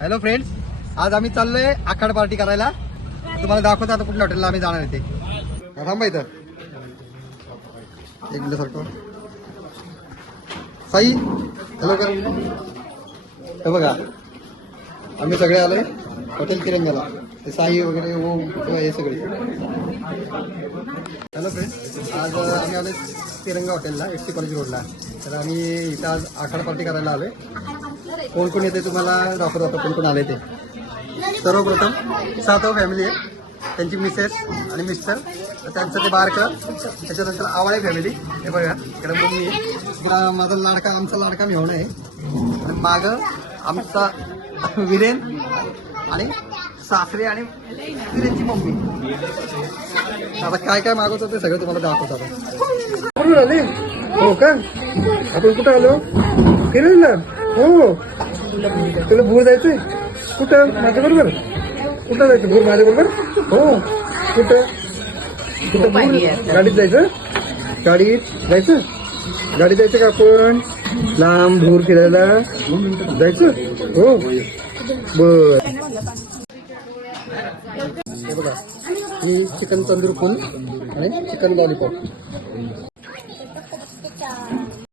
Hello friends, आज आम्ही चाललोय आखाड पार्टी करायला. तुम्हाला दाखवतो आता कुठल्या हॉटेलला आम्ही जाणार आहे ते. थांबा इथं एक मिनिट सारखं. साई हॅलो कर. हे बघा आम्ही सगळे आलोय हॉटेल तिरंगाला. ते साई वगैरे हे सगळे. हॅलो फ्रेंड्स, आज आम्ही आलोय तिरंगा हॉटेलला, एस टी कॉलेज रोडला. तर आम्ही इथं आज आखाड पार्टी करायला आलोय. कोण कोण येते तुम्हाला दाखवतो आता कोण कोण आले ते. सर्वप्रथम 7 फॅमिली आहे, त्यांची मिसेस आणि मिस्टर, त्यांचं ते बारकं, त्याच्यानंतर आवाळे फॅमिली. हे बघा इकडे मम्मी आहे, माझा लाडका, आमचा लाडका मेहून आहे. आणि मागं आमचा विरेन आणि सासरे आणि विरेनची मम्मी. आता काय काय मागवतो ते सगळं तुम्हाला दाखवतो आता. कुठून आले? हो का? आपण कुठं आलो? फिरायला? हो. तुला भूर जायचंय? कुठं? माझ्या बरोबर? कुठं जायचं भूर माझ्या बरोबर? हो. कुठं कुठं भूर? गाडीत जायचं? गाडीत जायचं? गाडीत जायचं का आपण लांब भूर फिरायला जायचं? हो बर. हे बघा, ही चिकन तंदूर फुल आणि चिकन लॉलीपॉप.